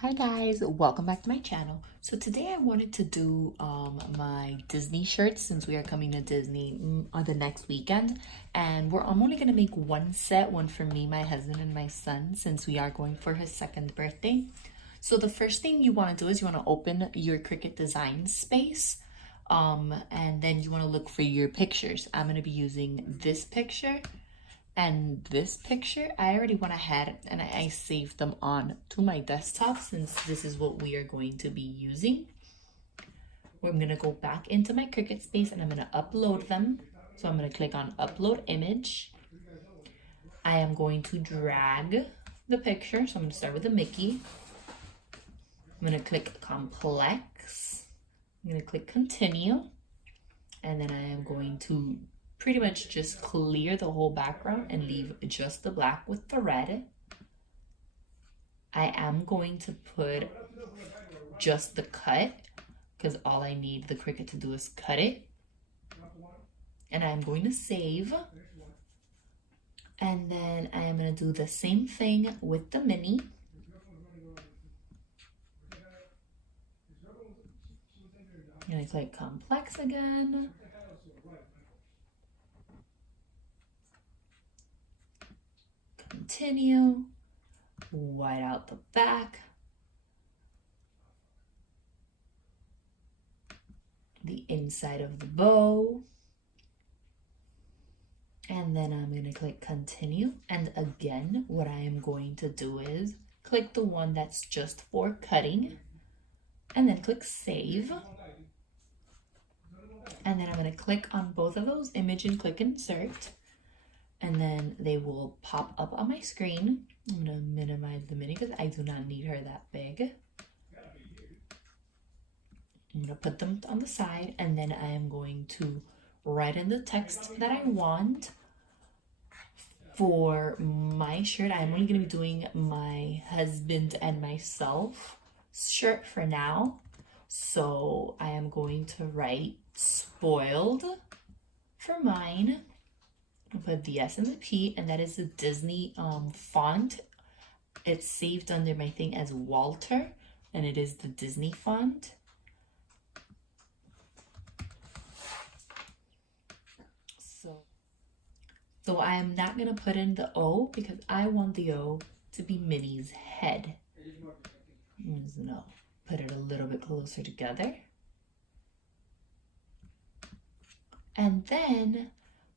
Hi guys, welcome back to my channel. So today I wanted to do my Disney shirts since we are coming to Disney on the next weekend, and I'm only gonna make one set, one for me, my husband, and my son, since we are going for his second birthday. So the first thing you want to do is you want to open your Cricut Design space, and then you want to look for your pictures. I'm gonna be using this picture and this picture. I already went ahead and I saved them on to my desktop since this is what we are going to be using. I'm gonna go back into my Cricut space and I'm gonna upload them. So I'm gonna click on upload image. I am going to drag the picture. So I'm gonna start with the Mickey. I'm gonna click complex. I'm gonna click continue. And then I am going to pretty much just clear the whole background and leave just the black with the red. I am going to put just the cut because all I need the Cricut to do is cut it. And I'm going to save. And then I am going to do the same thing with the mini. I'm going to click complex again. Continue, white out the back, the inside of the bow, and then I'm going to click continue. And again, what I am going to do is click the one that's just for cutting and then click save. And then I'm going to click on both of those images and click insert. And then they will pop up on my screen. I'm going to minimize the mini because I do not need her that big. I'm going to put them on the side, and then I am going to write in the text that I want. For my shirt, I'm only going to be doing my husband and myself shirt for now. So I am going to write spoiled for mine. I'll put the S and the P, and that is the Disney font. It's saved under my thing as Walter, and it is the Disney font. So I am not going to put in the O because I want the O to be Minnie's head. No, put it a little bit closer together. And then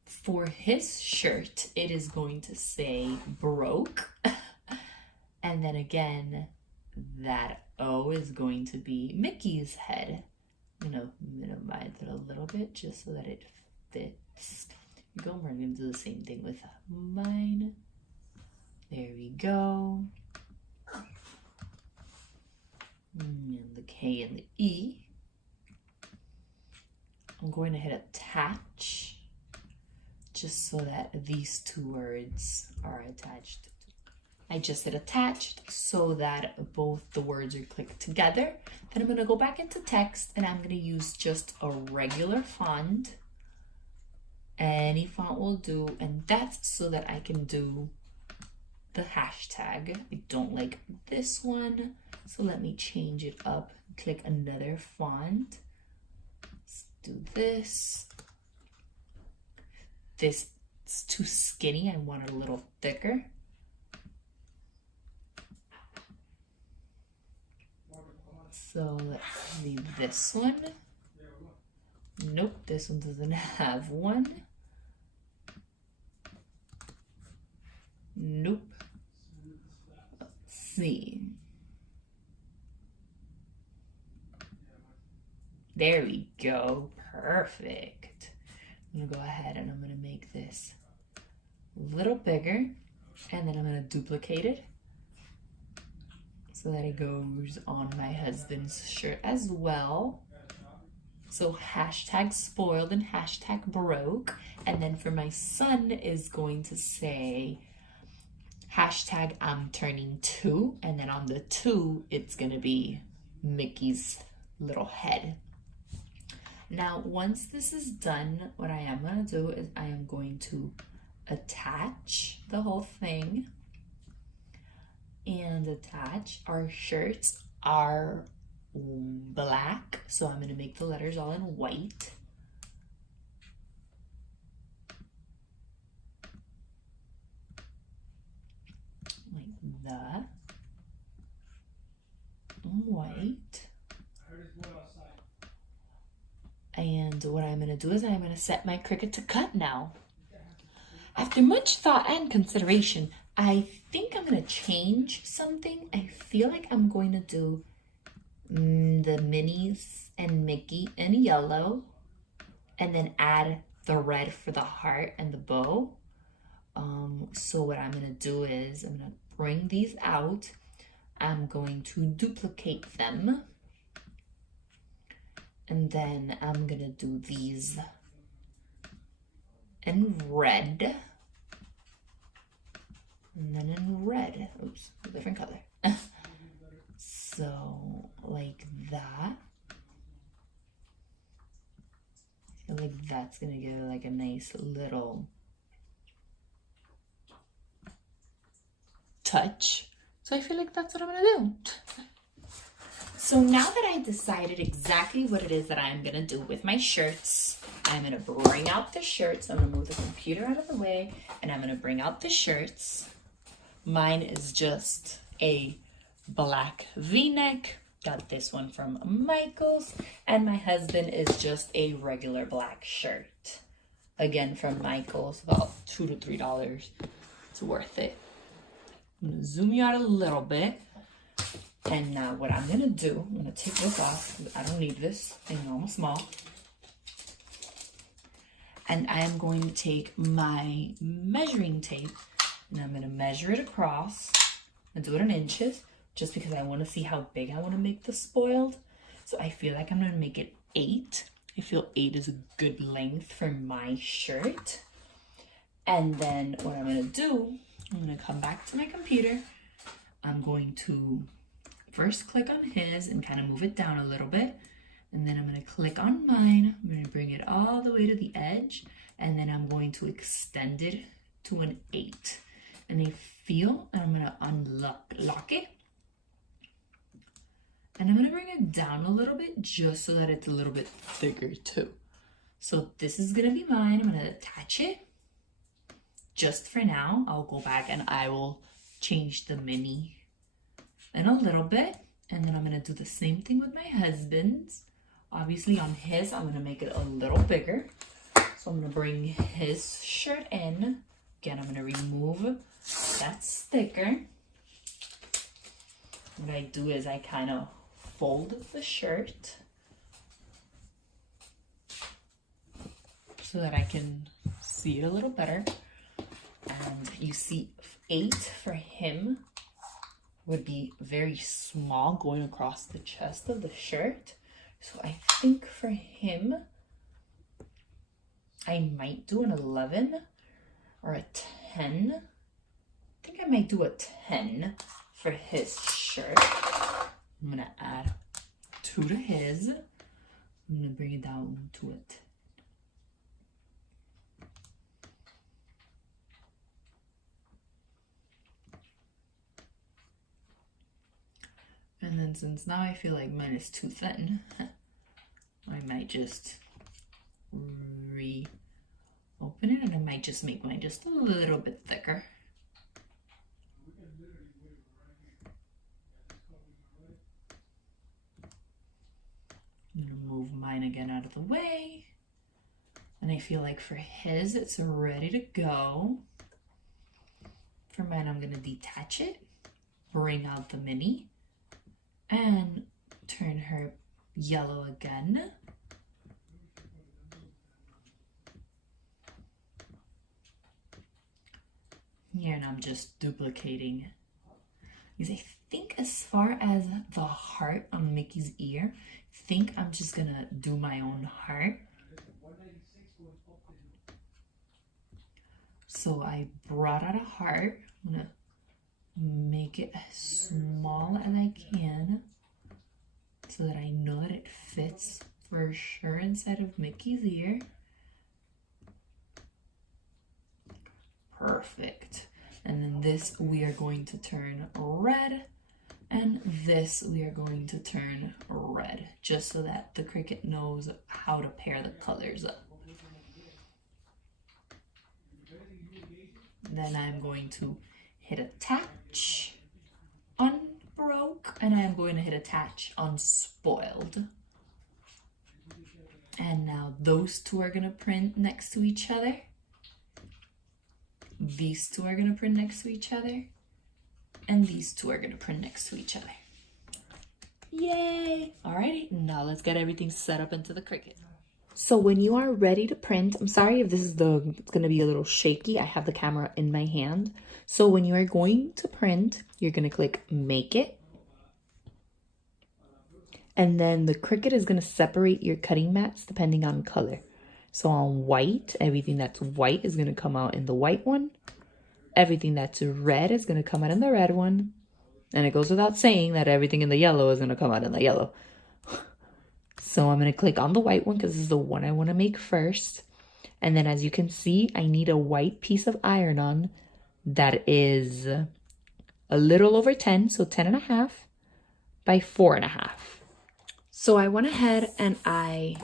for his shirt, it is going to say broke. And then again, that O is going to be Mickey's head. I'm going to minimize it a little bit just so that it fits. Here we go. We're going to do the same thing with mine. There we go. And the K and the E. I'm going to hit attach just so that these two words are attached. I just hit attached so that both the words are clicked together. Then I'm going to go back into text and I'm going to use just a regular font. Any font will do, and that's so that I can do the hashtag. I don't like this one, so let me change it up. Click another font. Let's do this. This is too skinny. I want it a little thicker. So let's leave this one. Nope, this one doesn't have one. Nope. Let's see. There we go. Perfect. I'm going to go ahead and I'm going to make this a little bigger, and then I'm going to duplicate it so that it goes on my husband's shirt as well. So hashtag spoiled and hashtag broke. And then for my son is going to say hashtag I'm turning 2. And then on the 2, it's going to be Mickey's little head. Now, once this is done, what I am going to do is I am going to attach the whole thing. and attach. Our shirts are black, so I'm gonna make the letters all in white. Like that. White. And what I'm gonna do is I'm gonna set my Cricut to cut now. After much thought and consideration, I think I'm gonna change something. I feel like I'm going to do the Minnie's and Mickey in yellow, and then add the red for the heart and the bow. So what I'm gonna do is I'm gonna bring these out. I'm going to duplicate them. And then I'm gonna do these in red. And then in red. Oops, a different color. So, like that. I feel like that's gonna give it like a nice little touch. So I feel like that's what I'm gonna do. So now that I decided exactly what it is that I'm gonna do with my shirts, I'm gonna bring out the shirts. I'm gonna move the computer out of the way, and I'm gonna bring out the shirts. Mine is just a black v-neck. Got this one from Michael's, and my husband is just a regular black shirt. Again, from Michael's, about $2 to $3. It's worth it. I'm gonna zoom you out a little bit. And now what I'm gonna do, I'm gonna take this off. I don't need this, I know I'm small. And I am going to take my measuring tape and I'm gonna measure it across and do it in inches, just because I wanna see how big I wanna make the spoiled. So I feel like I'm gonna make it 8. I feel 8 is a good length for my shirt. And then what I'm gonna do, I'm gonna come back to my computer. I'm going to first click on his and kind of move it down a little bit. And then I'm going to click on mine. I'm going to bring it all the way to the edge. And then I'm going to extend it to an 8. And I feel, and I'm going to unlock it. And I'm going to bring it down a little bit just so that it's a little bit thicker too. So this is going to be mine. I'm going to attach it. Just for now, I'll go back and I will change the mini in a little bit, and then I'm gonna do the same thing with my husband's. Obviously on his, I'm gonna make it a little bigger. So I'm gonna bring his shirt in. Again, I'm gonna remove that sticker. What I do is I kind of fold the shirt so that I can see it a little better. And you see 8 for him would be very small going across the chest of the shirt. So I think for him, I might do an 11 or a 10. I think I might do a 10 for his shirt. I'm gonna add 2 to his. I'm gonna bring it down to it. And then since now I feel like mine is too thin, I might just reopen it, and I might just make mine just a little bit thicker. I'm gonna move mine again out of the way. And I feel like for his, it's ready to go. For mine, I'm gonna detach it, bring out the mini, and turn her yellow again. Here, and I'm just duplicating. Because I think as far as the heart on Mickey's ear, I think I'm just gonna do my own heart. So I brought out a heart. I'm gonna make it as small as I can so that I know that it fits for sure inside of Mickey's ear. Perfect. And then this we are going to turn red. And this we are going to turn red, just so that the Cricut knows how to pair the colors up. Then I'm going to hit attach, unbroke, and I am going to hit attach, unspoiled. And now those two are gonna print next to each other. These two are gonna print next to each other. And these two are gonna print next to each other. Yay! Alrighty, now let's get everything set up into the Cricut. So when you are ready to print, I'm sorry if this is it's gonna be a little shaky. I have the camera in my hand. So when you are going to print, you're gonna click Make It. And then the Cricut is gonna separate your cutting mats depending on color. So on white, everything that's white is gonna come out in the white one. Everything that's red is going to come out in the red one. And it goes without saying that everything in the yellow is going to come out in the yellow. So I'm going to click on the white one because this is the one I want to make first. And then as you can see, I need a white piece of iron-on that is a little over 10, so 10.5 by 4.5. So I went ahead and I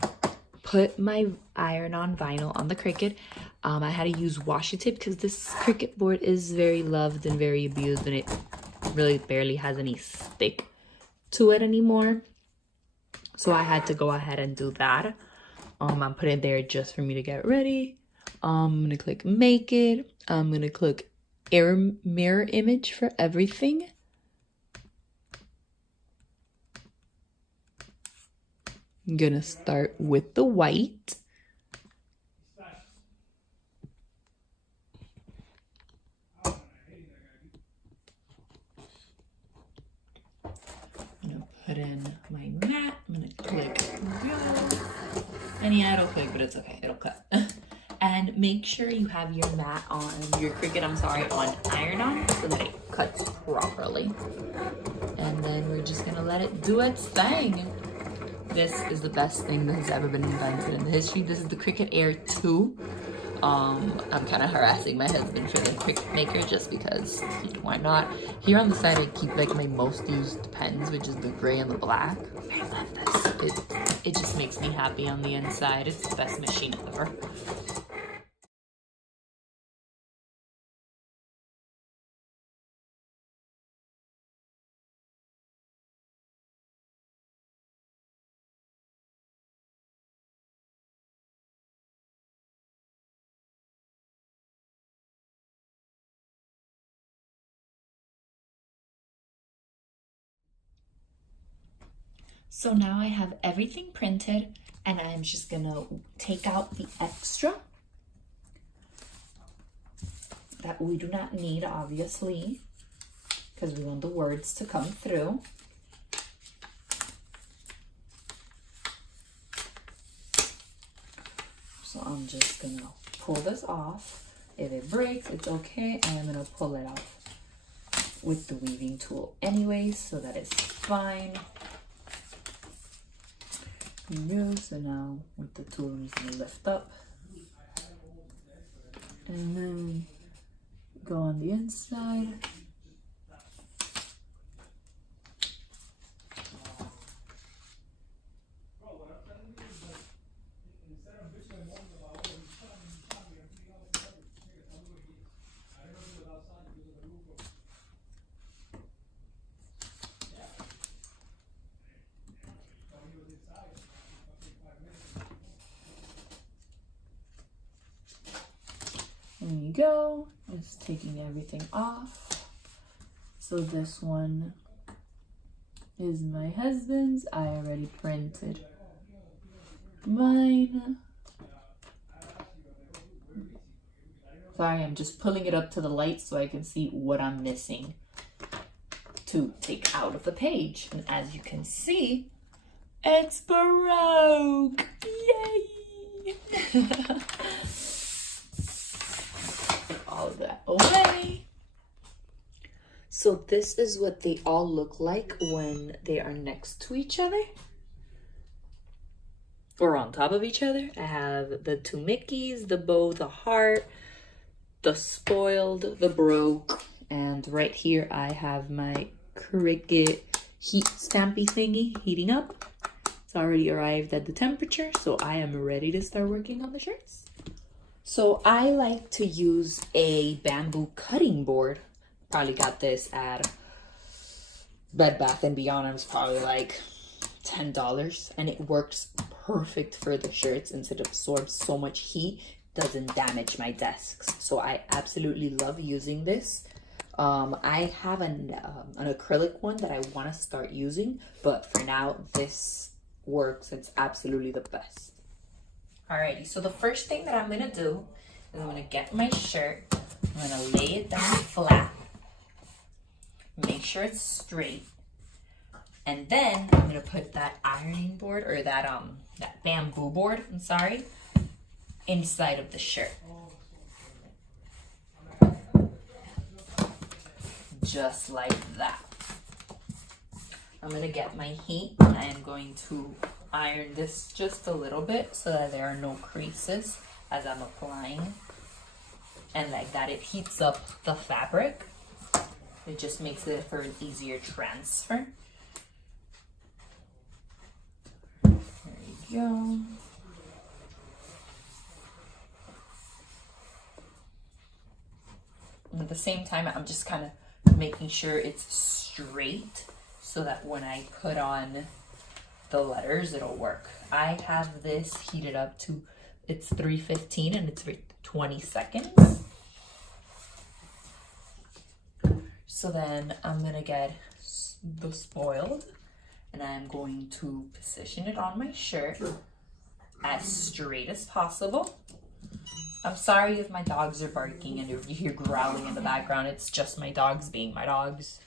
put my iron-on vinyl on the Cricut. I had to use washi tape because this Cricut board is very loved and very abused, and it really barely has any stick to it anymore. So I had to go ahead and do that. I'm putting it there just for me to get ready. I'm gonna click Make It. I'm gonna click Mirror Image for everything. I'm gonna start with the white. Put in my mat. I'm gonna click go. And yeah, it'll click, but it's okay. It'll cut. And make sure you have your mat on, your Cricut, I'm sorry, on iron-on so that it cuts properly. And then we're just gonna let it do its thing. This is the best thing that has ever been invented in the history. This is the Cricut Air 2. I'm kind of harassing my husband for the Cricut Maker just because, why not? Here on the side, I keep like my most used pens, which is the gray and the black. I love this. It just makes me happy on the inside. It's the best machine ever. So now I have everything printed, and I'm just gonna take out the extra that we do not need, obviously, because we want the words to come through. So I'm just gonna pull this off. If it breaks, it's okay. I am gonna pull it off with the weaving tool anyways, so that it's fine. So now with the tool, I'm just gonna lift up and then go on the inside. There you go. Just taking everything off. So this one is my husband's. I already printed mine. Sorry, I'm just pulling it up to the light so I can see what I'm missing to take out of the page. And as you can see, it's broke. Yay! All of that away. So this is what they all look like when they are next to each other or on top of each other. I have the two Mickeys, the bow, the heart, the spoiled, the broke, and right here I have my Cricut heat stampy thingy heating up. It's already arrived at the temperature, so I am ready to start working on the shirts. So I like to use a bamboo cutting board. Probably got this at Bed Bath & Beyond. It was probably like $10, and it works perfect for the shirts since it absorbs so much heat, doesn't damage my desks. So I absolutely love using this. I have an acrylic one that I want to start using, but for now this works. It's absolutely the best. Alrighty, so the first thing that I'm gonna do is I'm gonna get my shirt, I'm gonna lay it down flat, make sure it's straight, and then I'm gonna put that ironing board, or that bamboo board, I'm sorry, inside of the shirt. Just like that. I'm gonna get my heat. I am going to iron this just a little bit so that there are no creases as I'm applying. And like that, it heats up the fabric. It just makes it for an easier transfer. There you go. And at the same time, I'm just kind of making sure it's straight so that when I put on the letters, it'll work. I have this heated up to, it's 315 and it's for 20 seconds. So then I'm gonna get the spoiled and I'm going to position it on my shirt as straight as possible. I'm sorry if my dogs are barking and you hear growling in the background. It's just my dogs being my dogs.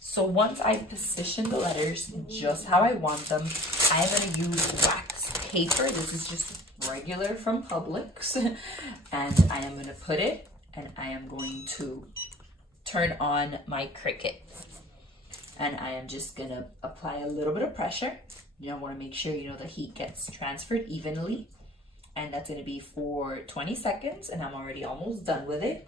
So once I position the letters just how I want them, I am going to use wax paper. This is just regular from Publix. And I am going to put it, and I am going to turn on my Cricut. And I am just going to apply a little bit of pressure. You want to make sure the heat gets transferred evenly. And that's going to be for 20 seconds, and I'm already almost done with it.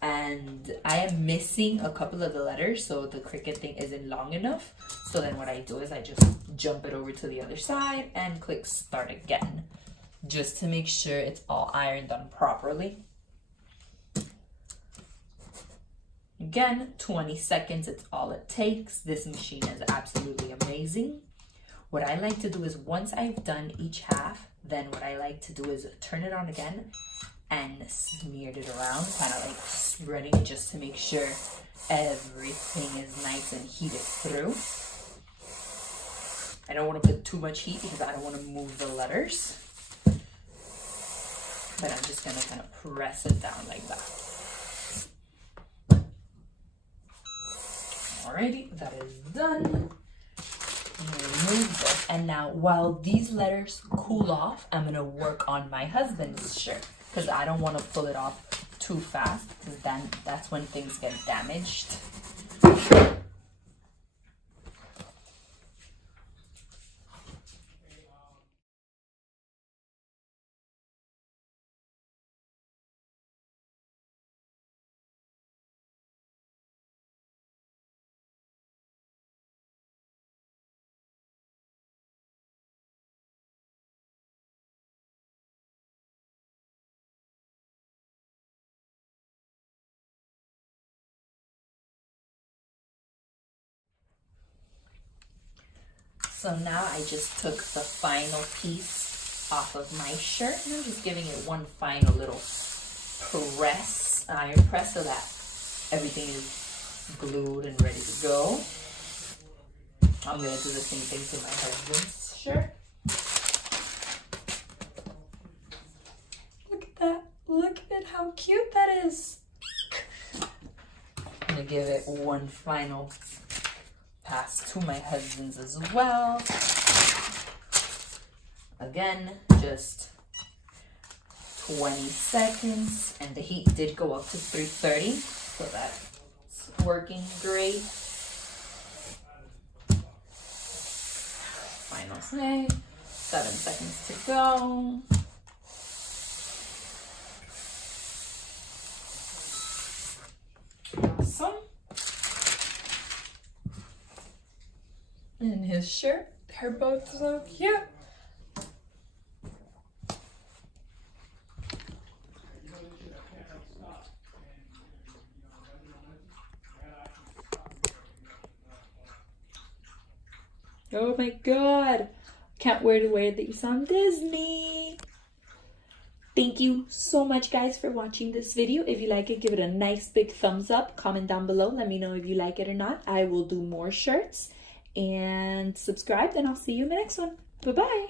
And I am missing a couple of the letters, so the Cricut thing isn't long enough. So then what I do is I just jump it over to the other side and click start again, just to make sure it's all ironed on properly. Again, 20 seconds, it's all it takes. This machine is absolutely amazing. What I like to do is once I've done each half, then what I like to do is turn it on again and smear it around, kind of like spreading it just to make sure everything is nice and heated through. I don't want to put too much heat because I don't want to move the letters. But I'm just going to kind of press it down like that. Alrighty, that is done. Remove this, and now while these letters cool off, I'm gonna work on my husband's shirt because I don't want to pull it off too fast because then that's when things get damaged. So now I just took the final piece off of my shirt and I'm just giving it one final little press, iron press, so that everything is glued and ready to go. I'm going to do the same thing to my husband's shirt. Look at that. Look at how cute that is. I'm going to give it one final pass to my husband's as well. Again, just 20 seconds, and the heat did go up to 330, so that's working great. Final save, 7 seconds to go. And his shirt. They're both so cute. Oh my god. Can't wait to wear these on Disney. Thank you so much, guys, for watching this video. If you like it, give it a nice big thumbs up. Comment down below. Let me know if you like it or not. I will do more shirts. And subscribe, and I'll see you in the next one. Bye-bye.